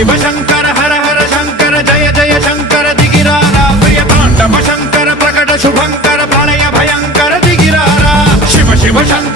शिव शंकर हर हर शंकर जय जय शंकर दिगिरारा प्रिय तांडव शंकर प्रकट शुभंकर प्रलय भयंकर दिगिरारा शिव शिव शंकर